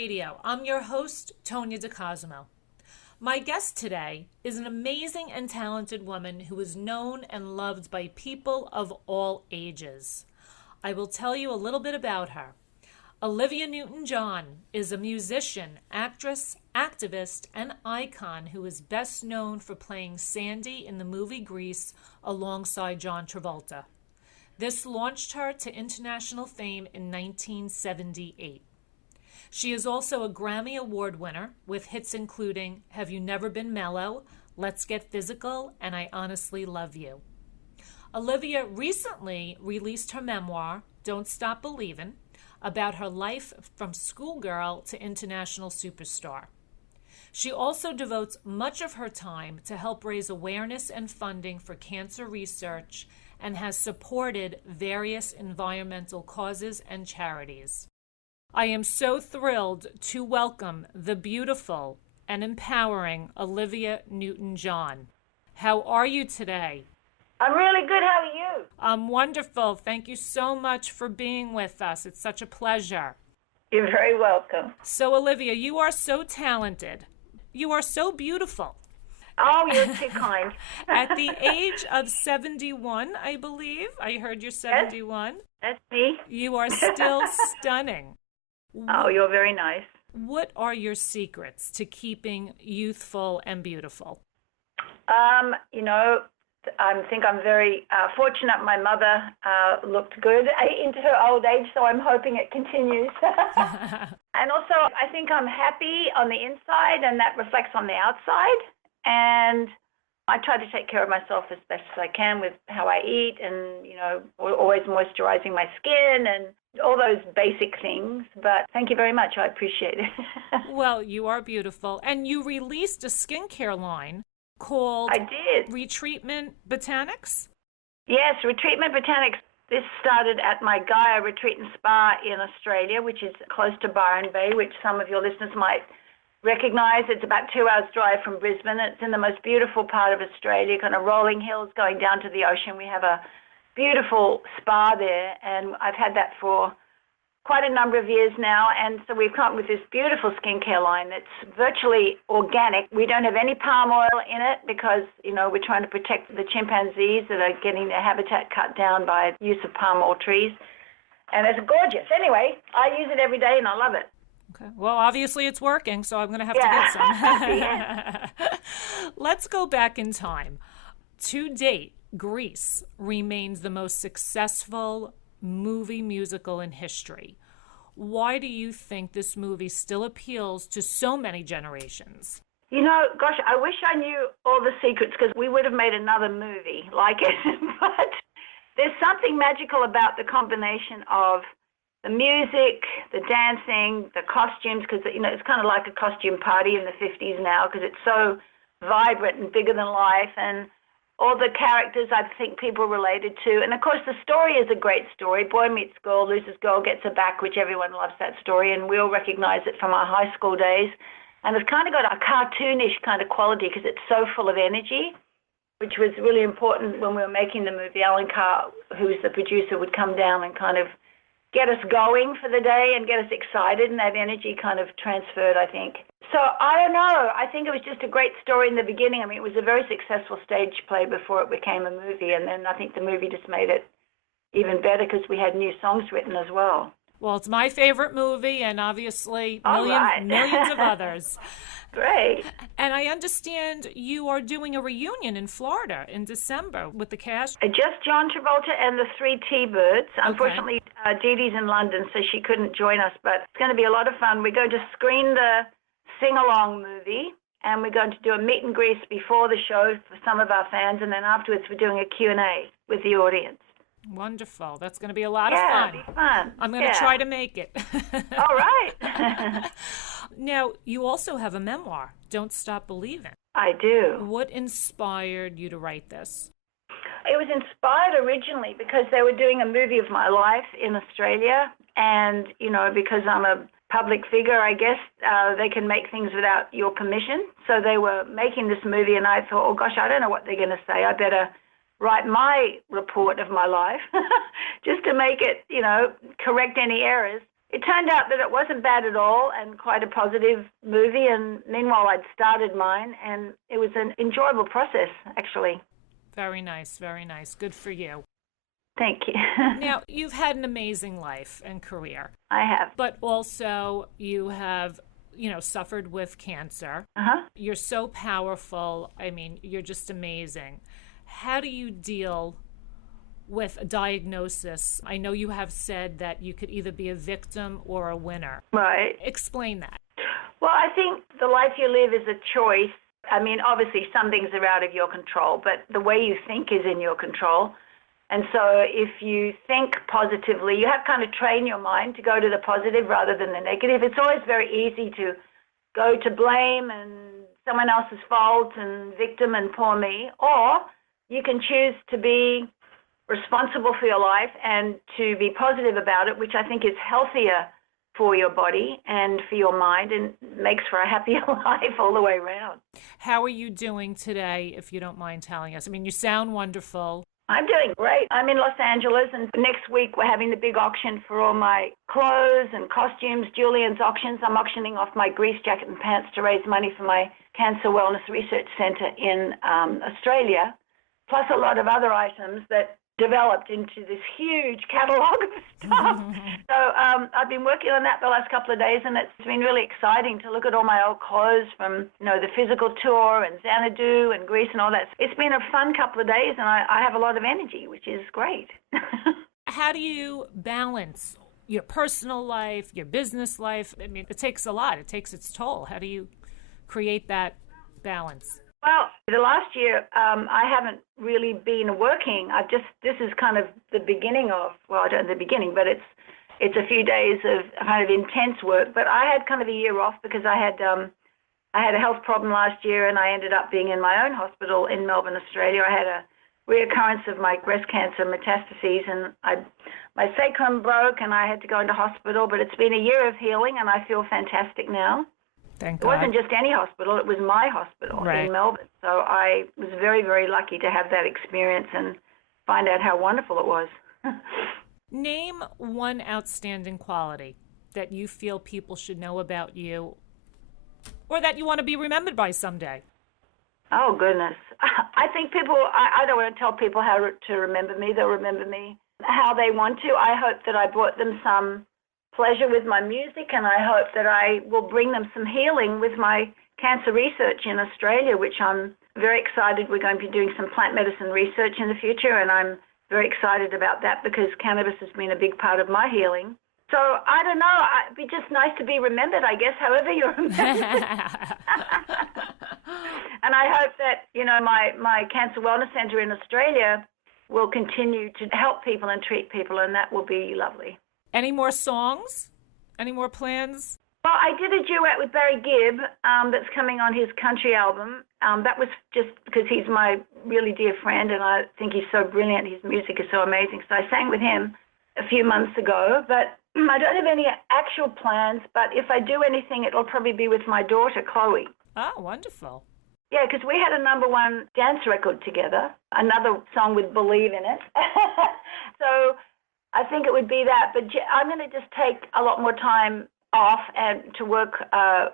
Radio. I'm your host, Tonya DeCosimo. My guest today is an amazing and talented woman who is known and loved by people of all ages. I will tell you a little bit about her. Olivia Newton-John is a musician, actress, activist, and icon who is best known for playing Sandy in the movie Grease alongside John Travolta. This launched her to international fame in 1978. She is also a Grammy Award winner with hits including Have You Never Been Mellow, Let's Get Physical, and I Honestly Love You. Olivia recently released her memoir, Don't Stop Believin', about her life from schoolgirl to international superstar. She also devotes much of her time to help raise awareness and funding for cancer research and has supported various environmental causes and charities. I am so thrilled to welcome the beautiful and empowering Olivia Newton-John. How are you today? I'm really good. How are you? I'm wonderful. Thank you so much for being with us. It's such a pleasure. You're very welcome. So, Olivia, you are so talented. You are so beautiful. Oh, you're too kind. At the age of 71, I believe. I heard you're 71. That's me. You are still stunning. Oh, you're very nice. What are your secrets to keeping youthful and beautiful? I think I'm very fortunate. My mother looked good into her old age, so I'm hoping it continues. And also, I think I'm happy on the inside, and that reflects on the outside. And I try to take care of myself as best as I can with how I eat and, always moisturizing my skin and all those basic things. But thank you very much. I appreciate it. Well, you are beautiful. And you released a skincare line called I did. Retreatment Botanics? Yes, Retreatment Botanics. This started at my Gaia Retreat and Spa in Australia, which is close to Byron Bay, which some of your listeners might recognize. It's about 2 hours drive from Brisbane. It's in the most beautiful part of Australia, kind of rolling hills going down to the ocean. We have a beautiful spa there, and I've had that for quite a number of years now, and so we've come up with this beautiful skincare line that's virtually organic. We don't have any palm oil in it because, we're trying to protect the chimpanzees that are getting their habitat cut down by use of palm oil trees, and it's gorgeous. Anyway, I use it every day, and I love it. Okay. Well, obviously it's working, so I'm going to have to get some. Yeah. Let's go back in time. To date, Grease remains the most successful movie musical in history. Why do you think this movie still appeals to so many generations? Gosh, I wish I knew all the secrets because we would have made another movie like it. But there's something magical about the combination of the music, the dancing, the costumes, because, it's kind of like a costume party in the 50s now because it's so vibrant and bigger than life, and all the characters I think people related to. And, of course, the story is a great story. Boy meets girl, loses girl, gets her back, which everyone loves that story, and we all recognize it from our high school days. And it's kind of got a cartoonish kind of quality because it's so full of energy, which was really important when we were making the movie. Alan Carr, who's the producer, would come down and kind of get us going for the day and get us excited, and that energy kind of transferred, I think. So I don't know. I think it was just a great story in the beginning. I mean, it was a very successful stage play before it became a movie, and then I think the movie just made it even better because we had new songs written as well. Well, it's my favorite movie, and obviously millions of others. Great. And I understand you are doing a reunion in Florida in December with the cast. Just John Travolta and the 3 T-Birds. Unfortunately, Dee Dee's in London, so she couldn't join us, but it's going to be a lot of fun. We're going to screen the sing-along movie, and we're going to do a meet and greet before the show for some of our fans, and then afterwards we're doing a Q&A with the audience. Wonderful. That's going to be a lot of fun. Yeah, it'll be fun. I'm going to try to make it. All right. Now, you also have a memoir, Don't Stop Believin'. I do. What inspired you to write this? It was inspired originally because they were doing a movie of my life in Australia, and, because I'm a public figure, I guess, they can make things without your permission. So they were making this movie, and I thought, oh, gosh, I don't know what they're going to say. I better write my report of my life just to make it, correct any errors. it turned out that it wasn't bad at all and quite a positive movie. And meanwhile, I'd started mine, and it was an enjoyable process, actually. Very nice, very nice. Good for you. Thank you. Now, you've had an amazing life and career. I have. But also you have, suffered with cancer. Uh-huh. You're so powerful. I mean, you're just amazing. How do you deal with a diagnosis? I know you have said that you could either be a victim or a winner. Right. Explain that. Well, I think the life you live is a choice. I mean, obviously some things are out of your control, but the way you think is in your control. And so if you think positively, you have to kind of train your mind to go to the positive rather than the negative. It's always very easy to go to blame and someone else's fault and victim and poor me, or you can choose to be responsible for your life and to be positive about it, which I think is healthier for your body and for your mind and makes for a happier life all the way around. How are you doing today, if you don't mind telling us? I mean, you sound wonderful. I'm doing great. I'm in Los Angeles, and next week we're having the big auction for all my clothes and costumes, Julian's auctions. I'm auctioning off my grease jacket and pants to raise money for my Cancer Wellness Research Centre in Australia, plus a lot of other items that developed into this huge catalogue of stuff. So I've been working on that the last couple of days, and it's been really exciting to look at all my old clothes from, the physical tour and Xanadu and Greece and all that. It's been a fun couple of days, and I have a lot of energy, which is great. How do you balance your personal life, your business life? I mean, it takes a lot. It takes its toll. How do you create that balance? Well, the last year, I haven't really been working. This is kind of the beginning of, well, I don't know the beginning, but it's a few days of kind of intense work. But I had kind of a year off because I had a health problem last year, and I ended up being in my own hospital in Melbourne, Australia. I had a reoccurrence of my breast cancer metastases, and my sacrum broke, and I had to go into hospital. But it's been a year of healing, and I feel fantastic now. Thank God. God. It wasn't just any hospital, it was my hospital in Melbourne. So I was very, very lucky to have that experience and find out how wonderful it was. Name one outstanding quality that you feel people should know about you or that you want to be remembered by someday. Oh, goodness. I think people, I don't want to tell people how to remember me. They'll remember me how they want to. I hope that I brought them some pleasure with my music, and I hope that I will bring them some healing with my cancer research in Australia, which I'm very excited. We're going to be doing some plant medicine research in the future, and I'm very excited about that because cannabis has been a big part of my healing. So I don't know, it'd be just nice to be remembered, I guess, however you're remembered. And I hope that, my Cancer Wellness Centre in Australia will continue to help people and treat people, and that will be lovely. Any more songs? Any more plans? Well, I did a duet with Barry Gibb that's coming on his country album. That was just because he's my really dear friend, and I think he's so brilliant. His music is so amazing. So I sang with him a few months ago, but I don't have any actual plans. But if I do anything, it'll probably be with my daughter, Chloe. Oh, wonderful. Yeah, because we had a #1 dance record together, another song with Believe in it. So I think it would be that, but I'm going to just take a lot more time off and to work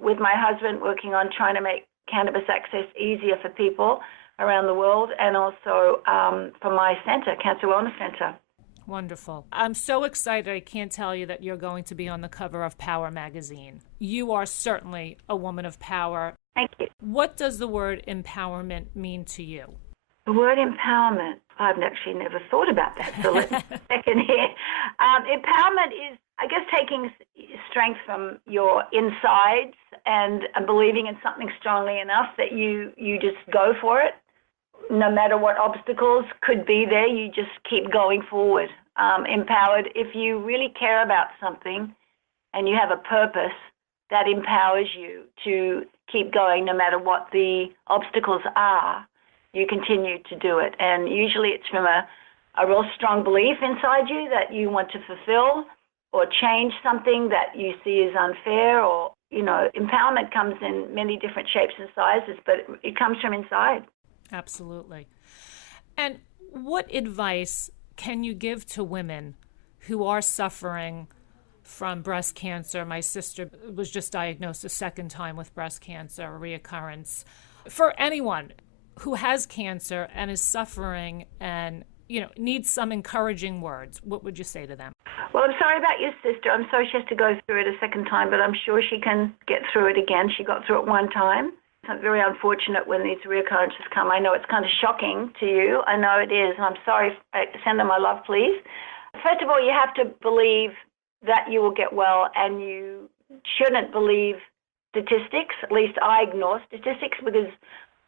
with my husband, working on trying to make cannabis access easier for people around the world, and also for my center, Cancer Wellness Center. Wonderful. I'm so excited. I can't tell you that you're going to be on the cover of p.o.w.e.r magazine. You are certainly a woman of power. Thank you. What does the word empowerment mean to you? The word empowerment, I've actually never thought about that, so let's second here. Empowerment is, I guess, taking strength from your insides and believing in something strongly enough that you just go for it. No matter what obstacles could be there, you just keep going forward. Empowered, if you really care about something and you have a purpose, that empowers you to keep going no matter what the obstacles are. You continue to do it. And usually it's from a real strong belief inside you that you want to fulfill or change something that you see as unfair, or, empowerment comes in many different shapes and sizes, but it comes from inside. Absolutely. And what advice can you give to women who are suffering from breast cancer. My sister was just diagnosed a second time with breast cancer, a reoccurrence. For anyone who has cancer and is suffering and, needs some encouraging words, what would you say to them? Well, I'm sorry about your sister. I'm sorry she has to go through it a second time, but I'm sure she can get through it again. She got through it one time. It's very unfortunate when these reoccurrences come. I know it's kind of shocking to you. I know it is, and I'm sorry. Send them my love, please. First of all, you have to believe that you will get well, and you shouldn't believe statistics. At least I ignore statistics because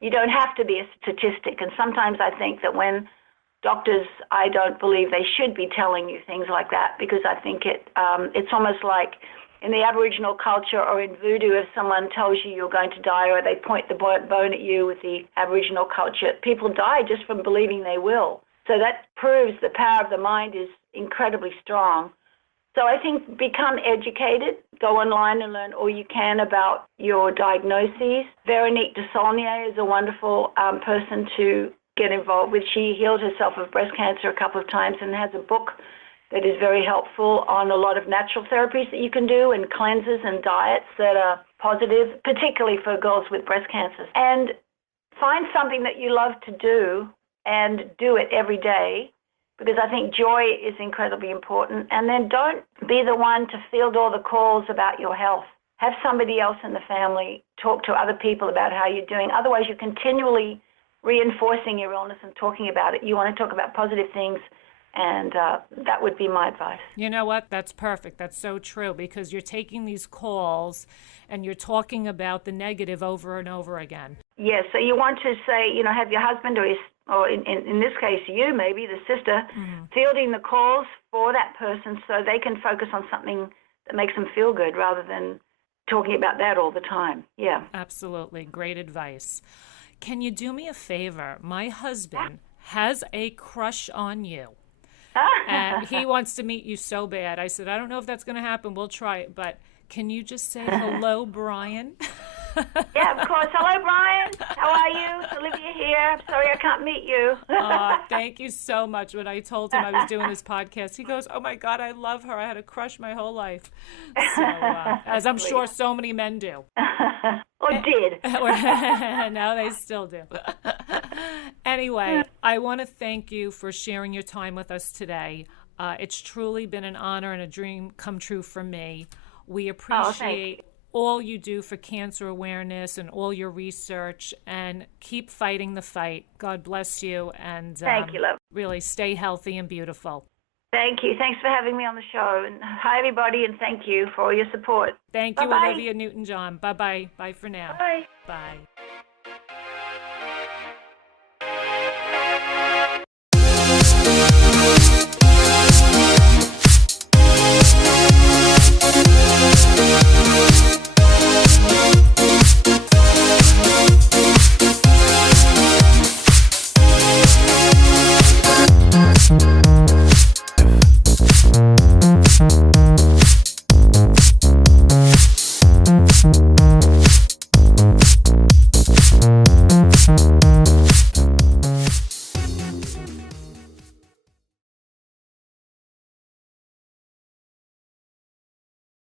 you don't have to be a statistic. And sometimes I think that when doctors, I don't believe they should be telling you things like that, because I think it's almost like in the Aboriginal culture or in voodoo, if someone tells you you're going to die or they point the bone at you with the Aboriginal culture, people die just from believing they will. So that proves the power of the mind is incredibly strong. So I think become educated, go online and learn all you can about your diagnoses. Veronique de Saulnier is a wonderful person to get involved with. She healed herself of breast cancer a couple of times and has a book that is very helpful on a lot of natural therapies that you can do and cleanses and diets that are positive, particularly for girls with breast cancers. And find something that you love to do and do it every day, because I think joy is incredibly important. And then don't be the one to field all the calls about your health. Have somebody else in the family talk to other people about how you're doing. Otherwise, you're continually reinforcing your illness and talking about it. You want to talk about positive things, and that would be my advice. You know what? That's perfect. That's so true, because you're taking these calls and you're talking about the negative over and over again. Yes, so you want to say, have your husband or in this case, you, maybe the sister, fielding the calls for that person so they can focus on something that makes them feel good rather than talking about that all the time. Yeah. Absolutely. Great advice. Can you do me a favor? My husband has a crush on you. And he wants to meet you so bad. I said, I don't know if that's going to happen. We'll try it. But can you just say hello, Brian? Yeah, of course. Hello, Brian. How are you? It's Olivia here. Sorry I can't meet you. Thank you so much. When I told him I was doing this podcast, he goes, oh, my God, I love her. I had a crush my whole life. So, as I'm sure so many men do. Or did. Now they still do. Anyway, I want to thank you for sharing your time with us today. It's truly been an honor and a dream come true for me. We appreciate all you do for cancer awareness and all your research, and keep fighting the fight. God bless you, and thank you, love. Really stay healthy and beautiful. Thank you. Thanks for having me on the show. And hi, everybody, and thank you for all your support. Thank you, Olivia Newton-John. Bye-bye. Bye for now. Bye. Bye.